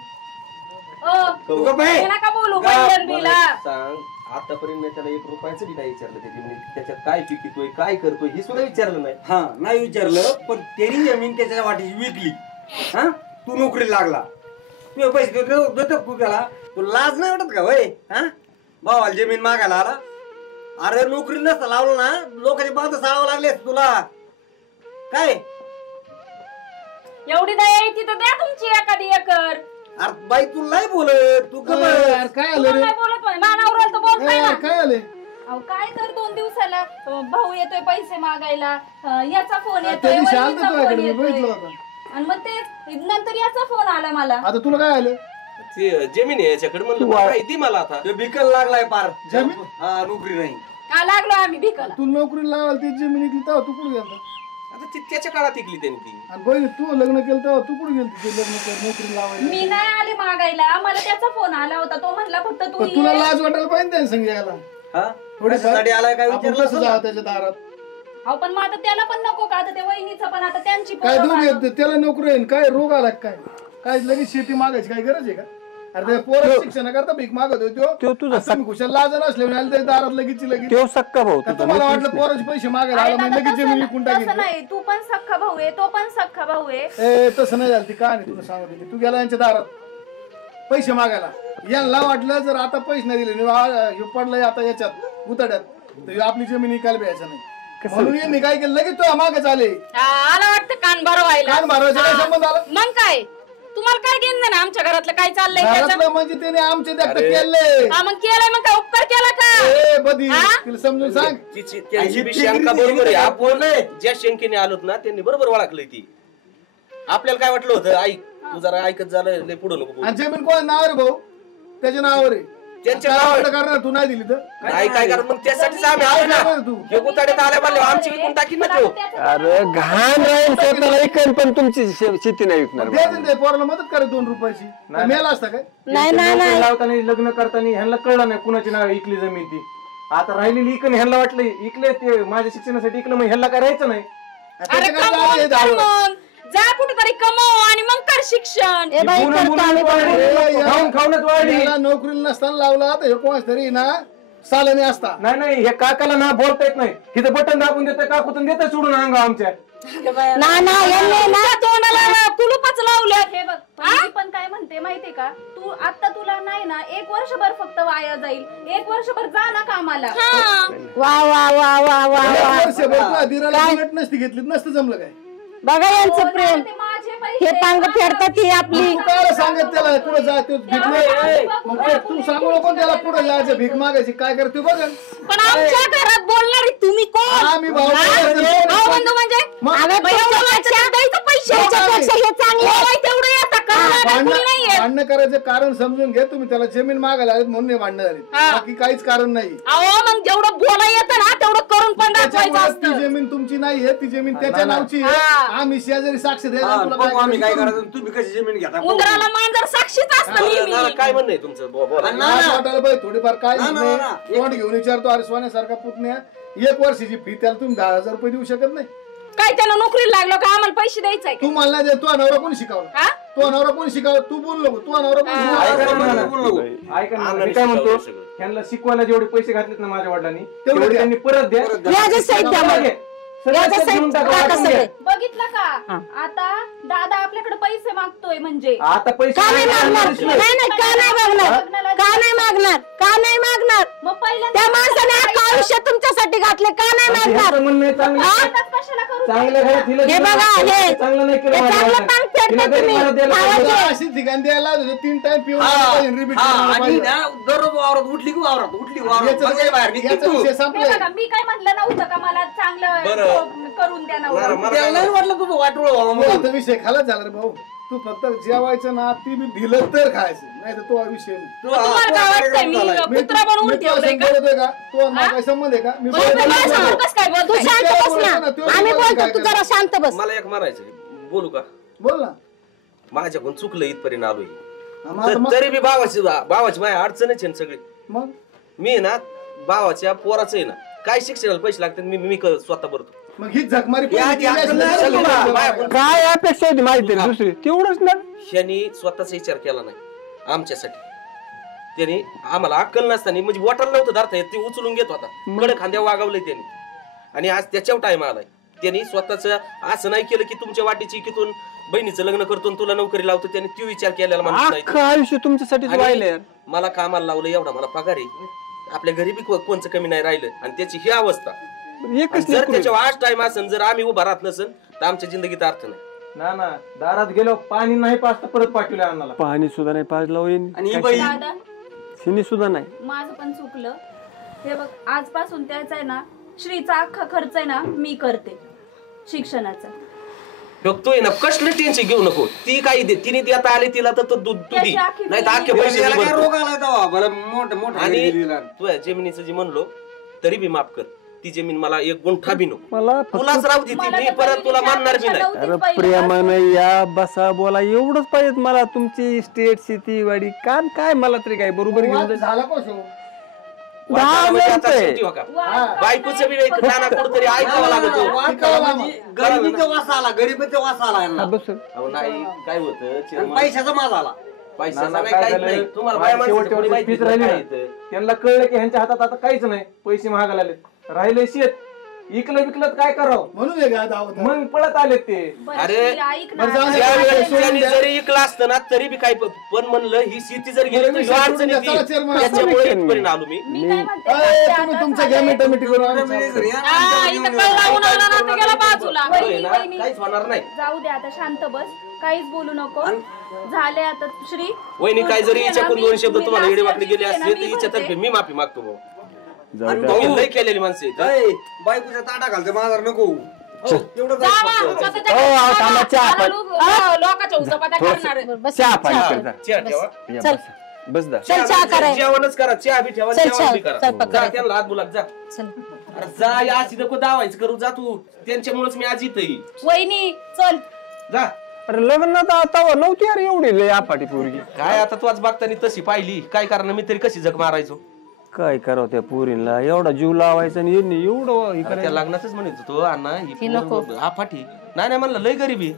नका बोलू बैलंदीला. सांग, आतापर्यंत मी त्याला 1 रुपयाचं बी नाही विचारलं त्याची, त्याच्यात काय पिकतोय काय करतोय हे सुद्धा विचारलं नाही. हा नाही विचारलं, पण त्यांनी जमीन त्याच्या वाटी विकली. हा तू नोकरीला लागला, तू पैसे देतो तू त्याला. तू लाज नाही वाटत का वय? हा भावाला जमीन मागायला आला. अरे नोकरी नसता लावलं ना, लोकांचे बांध साळावं लागले तुला. काय एवढी दया आहे तिथं द्या तुमची एखादी एकर. अरे बाई तू नाही बोलत, तू काय आलं तुम्हाला रे? नाही बोलत म्हणे, मानावर तर बोलताय ना. काय आले? अहो काय तर 2 दिवसाला भाऊ येतोय पैसे मागायला, याचा फोन त्या येतोय, दिवशी आलता वहिनीचा फोन तुझ्याकडे, मी बघितलं येतोय. होतं. आणि मग ते नंतर याचा फोन आला मला. आता तुला काय आलं? ते जमीन आहे याच्याकडे, म्हणलं माहिती मला आता. ते बिकल लागलाय पार. जमीन? हा नोकरी नाही. का लागलो आम्ही भिकाला? तू नोकरीला लावायला ती जमीन इकली तेव्हा तू कुठे गेलता? आता ती त्याच्या काळात ऐकली त्यांनी ती. आणि बहिणी तू लग्न केलं तेव्हा तू कुठे गेलती ते लग्न कर नोकरी लावायला? मी नाही आले मागायला, मला त्याचा फोन आला होता. तो म्हणला फक्त तू पण तुला ये. लाज वाटायला पाहिजे त्याने संग यायला. हा थोडीफार साठी आलाय काय आपण विचारलं कसं असेल? जावं त्याच्या दारात? अहो पण मग आता त्याला पण नको का? आता ते वहिनीचं पण आता त्यांची काय पोरं दूर बाळं. येत त्याला नोकरी आहे काय रोग आला काय? काय लगेच शेती मागायची काय गरज आहे का? अरे त्या पोरं शिक्षण करता भीक मागत तो तुझा होतो खुशाल लाज नसले आले त्याच्या दारात लगेच लगेच. तो सक्का भाऊ का तुझा तुम्हाला मित्रच वाटलं नाही. पोराचे पैसे मागायला अरे आला दादा, म्हणजे लगेच जमीन विकून तसं टाकेल? नाही, तू पण सख्खा भाऊ आहे, तो पण सख्खा भाऊ आहे. ए तसं नाही झालं ती का नाही तुला सांगत तू गेला यांच्या दारात पैसे मागायला. यांना वाटलं जर आता पैसे नाही दिले पडलंय आता याच्यात उताड्यात तर आपली जमीन विकायला द्यायचं नाही, म्हणून यांनी काय केलं लगेच तुझ्या मागच आले. आला वाटतं कान भरवायला. कान भरवायचा काय संबंध आला? मग काय तुम्हाला काय घेणं ना आमच्या घरातलं काय चाललंय त्याचं? घरातलं म्हणजे त्याने आमचे देखत केले. हा मग केलंय, मग काय उपकार केला का? ए बदी हा? तिला समजून सांग. त्यांची बी शंका बरोबर आहे. आपण ज्या शंकेने आलोत ना त्यांनी बरोबर ओळखलंय ती. आपल्याला काय वाटलं होतं, ऐक तू जरा ऐकत झालं लय पुढं नको बोलू. आणि जमीन कोण नावावर आहे भाऊ? त्याच्या नावावर आहे. त्यांच्या काय नावावर. वाटलं करणार तू नाही दिली तर? नाही काय कारण मग त्यासाठीच आम्ही आलो ना. काय तू? हे गुताड्यात आल्या म्हणले आमची विकून टाकीन ना तो. अरे घाण राहील स्वतःला ऐकन पण तुमची शेती नाही विकणार द्यायचं ना ते पोराला मदत करा 2 रुपयाची. मेला असता काय? नाही नाही नाही लावताना लग्न करताना ह्यांना कळलं नाही कुणाची नाव इकली जमीन ती. आता राहिलेली इकन ह्यांना वाटलं इकले ते माझ्या शिक्षणासाठी इकलं, मग ह्यांना काय राहायचं नाही. अरे त्याचं काय कमवून झालंय कर दारू? मग. जा कुठेतरी कमव आणि मग कर शिक्षण. ए बाई पुन्हा करतो मुलांना आम्ही वाढली, बरोबर. खाऊन खाऊनच वाढली. याला नोकरीला नसताना लावला तर हे कोणाच तरी ना सालाने असता. नाही नाही हे काकाला ना बोलता येत नाही. हिथं बटन दाबून देतोय काकूतून देतोय सोडून अंगा आमच्या. ना ना यांनी ना तोंडाला कुलूपच लावल्यात. हे बघ मी पण काय म्हणते माहितीये का, तू आता तुला नाही ना 1 वर्षभर फक्त वाया जाईल. 1 वर्षभर जा ना कामाला. वा वा वा वा वा वा. वर्षभर तुला दिराला बुलेट नसती घेतली नसतं जमलं काय? बघा यांचं प्रेम, ते माझे पैसे हे टांग फेडतात ही आपली. तू काय सांगत त्याला पुढे जा तू भीक माग. मग ते तू सांगू नको त्याला पुढे जायचं भीक मागायची काय करते बघ. पण आमच्या घरात बोलणारी तुम्ही कोण? आम्ही भाऊ भाऊ बंधू म्हणजे मग? अगं पैसे द्यायचं पैसे. त्याच्यापेक्षा हे चांगलं आहे. होय, तेवढं येतं करणारा कुणी नाहीये. भांडणं करायचं कारण समजून घे. तुम्ही त्याला जमीन मागायला आलेत म्हणून हे भांडणं झाली, हा. बाकी काहीच कारण नाही. अहो मग जेवढं बोला येतं ना तेवढं करून पण दाखवायचं त्याच्यामुळे ती असतं. जमीन तुमची नाहीये, ती जमीन त्याच्या नावची आहे. हा. आम्ही शेजारी साक्ष द्यायला हा, तुला बघू आम्ही काय करायचं करायचं, तुम्ही कशी जमीन घेता बघू. उंदराला मांजर साक्षीच असतं नेहमी. काय म्हणणं आहे तुमचं बोला. ना, लाज ना. वाटायला पाहिजे थोडीफार काय ना, ना, नाही. ना. तोंड घेऊन विचारतो अरे सोन्यासारखा पुतण्या 1 वर्षाची फी त्याला तुम्ही 10,000 रुपये देऊ शकत नाही. काय त्यानं नोकरीला लागलो का आम्हाला पैसे द्यायचे तू मला नाही दे, तू नवरा कोणी शिकावला? हा? तू नवरा कोणी शिकावला? तू बोल नको, तू नवरा कोणी ऐका शिकावला? ना, बोलू नको. ऐका ना, मी काय म्हणतो ह्यांना शिकवायला जेवढे पैसे घातलेत ना माझ्या वडिलांनी तेवढे द्या. त्यांनी परत द्या. व्याज सहित द्या मग. व्याज सहित देऊन टाका, टाका वाटून सगळे. द्या. बघितलं का आता दादा आपल्याकडे पैसे मागतोय म्हणजे आता पैसे का नाही मागणार? नाही. नाही नाही का नाही मागणार? का नाही मागणार? का नाही मागणार? मग पहिल्यांदा त्या माणसाने अख्खं आयुष्य तुमच्यासाठी घातले, का नाही मागणार? ह्यांचं म्हणणं आहे चांगलं कशाला करू? चांगल्या घरात हिला हे बघा, हे चांगलं नाही केलं हे माझ्या चांगलं वडिलांनी. टांग फेडता हिला गरीब तुम्ही. मला द्यायला भावाचे. पाहिजे. अशी ठिकाण द्यायला लावतो, 3 टाइम पिऊन हा, रिपीट हा, करायला आणि पाहिजे. ना दररोज वावरात उठली की वावरात उठली वावरात याचा बघायला बाहेर निघते याचा तू. विषय हे संपलाय. बघा, मी काय म्हणलं नव्हतं का मला चांगलं बरं. करून द्या नवरा. त्याला नाही वाटलं तुझं वाटोळ व्हावं तू म्हणून. आता विषय खालाच झाला रे भाऊ. तू फक्त जेवायचं ना ती बी दिलं तर खायचं, नाही तर तो हा विषय नाही. तू तुम्हाला काय वाटतंय मी मी कुत्रा बनवून मी ठेवलंय का? बोलतोय का तो काय संबंध आहे का मी तू शांत बस ना, आम्ही बोलतो, तू जरा शांत बस. मला एक मारायचं बोलू का? बोल ना. माझ्याकडून चुकलं इथपर्यंत आलोय मग तरी बी भावाची माझ्या अडचणच आहे सगळी. मग मी ना भावाच्या पोराचं आहे ना काय शिक्षणाला पैसे लागतात मी स्वतः भरतो. मग ही झकमारी काय अपेक्षा होती माहिती आहे दुसरी तेवढंच ना. ह्यांनी स्वतःचा विचार केला नाही आमच्यासाठी. त्यांनी आम्हाला अक्कल नसताना म्हणजे वॉटर नव्हतं धरता येत, ते उचलून घेत होता, कडे खांद्या वागवलंय त्यांनी. आणि आज त्याच्यावर टाइम आलाय. त्यांनी स्वतःच असं नाही केलं की तुमच्या वाटीची कितून बहिणीचं लग्न करतो तुला नोकरी लावतो. त्यांनी तो विचार केलेला माणूस नाही. आयुष्य तुमच्यासाठी आणि मला कामाला लावलं, एवढा मला पगार आहे, आपल्या घरी बी कोणचं कमी नाही राहिलं. आणि त्याची ही अवस्था जर त्याच्यावर आज टाइम असेल, जर आम्ही उभा राहत नसेल तर आमच्या जिंदगीत अर्थ नाही. ना ना दारात गेलो पाणी नाही पाजता परत पाठवलं अन्नाला. पाणी सुद्धा नाही पाजलं होईन दादा शिनी सुद्धा नाही. माझं पण चुकलं. हे बघ आजपासून त्याचा आहे ना श्रीचा अख्खा खर्च आहे ना मी करते शिक्षणाचा. बघतोय ना कसलं टेन्शन घेऊ नको. ती काही दे, तिने ती आता आली तिला तर दूध तू दे, नाही तर अख्खे पैसे दे बरं. रोग आला तेव्हा बरं मोठं मोठं आणि तुझ्या जमिनीचं जे म्हणलो तरी बी माफ कर. ती जमीन मला एक गुंठा बी नको, मला तुलाच राहू दे. मी परत तुला मानणार बी नाही. अरे प्रेमानं या बसा बोला एवढंच पाहिजे मला. तुमची स्टेट शेती वाडी काम काय मला तरी काय बरोबर घेऊन जाईल. झाला कसं बायकोचं बी नाना कुठतरी ऐकावं लागत. गरिबीचा वास आला, गरिबीचा वास आला यांना. नाही काय होतं पैशाचा माज आला. पैशाचा नाही काहीच नाही. तुम्हाला बाय माणसाचं कोणी माहिती नाही काय येतं. त्यांना कळलं की ह्यांच्या हातात आता काहीच नाही, पैसे महागायला आले. राहिले शेत इकलं विकलं काय करावं म्हणून मग पळत आले ते. अरे त्यांनी जरी इकलं असतं ना तरी बी काय पण म्हणलं ही शेती जर गेली तर अडचणी त्याच्यामुळे इथपर्यंत आलो मी. तुम्ही तुमचं घ्या मिठामिठी करून काहीच होणार नाही. जाऊ दे आता शांत बस, काहीच बोलू नको. झाले आता श्री वहिनी काय जरी हिच्याकडून दोन शब्द तुम्हाला येडे वाकडे गेले असते तर हिच्यातर्फे मी माफी मागतो भाऊ. लय केलेली माणसं आहेत. बायकोच्या ताटा घालते माझा नको एवढं चहा पाणी कर जरा. चहा ठेवा. चल बस दा चल चहा कराय. जेवणच करा, चहा बी ठेवा, चल, जेवण बी चहा, करा. स्वयंपाक जा, करा. त्यांना हात बुलाक जा. चल अरे जा या अशी नको दावायचं करू जा तू. त्यांच्यामुळेच मी आज इथं वहिनी चल. जा. अरे लग्नात आता नव्हती अरे एवढी लय आपाटी पोरगी. काय आता तू आज बघताना तशी पाहिली काय करणार, मी तरी कशी जग मारायचो. काय करावं त्या पोरीला एवढा जीव लावायचा आणि यांनी एवढं हे त्या करायचं. लग्नातच म्हणत होतो अण्णा ती ही नको. आफाटी नाही म्हणलं लय गरीबी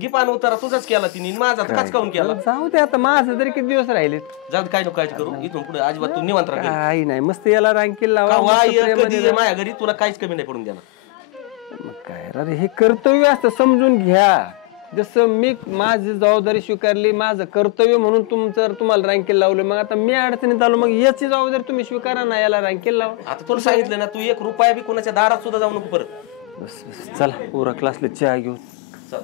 गिपान उतारा तुझाच केला तिने, माझा तर काच काऊन केला. जाऊ दे आता माझं तरी किती दिवस राहिले. जाऊ दे, काय नको काळजी करू. इथून पुढे अजिबात तू निवांत राहा. काही नाही मस्त याला रांकील लावा मस्त प्रेमाने कधी राहा. माझ्या घरी तुला काहीच कमी नाही पडून देणार. मग काय अरे हे कर्तव्य असतं समजून घ्या. जसं मी माझी जबाबदारी स्वीकारली माझं कर्तव्य म्हणून तुम्हाला रँकेल लावलं. मग आता मी अडचणीत आलो, मग याची जबाबदारी तुम्ही स्वीकारा ना, याला रँकेल लावा. आता तुला सांगितलं ना, तू 1 रुपया बी कोणाच्या दारात सुद्धा जाऊ नको परत. बस चला पुरा क्लासला चहा घेऊन चल.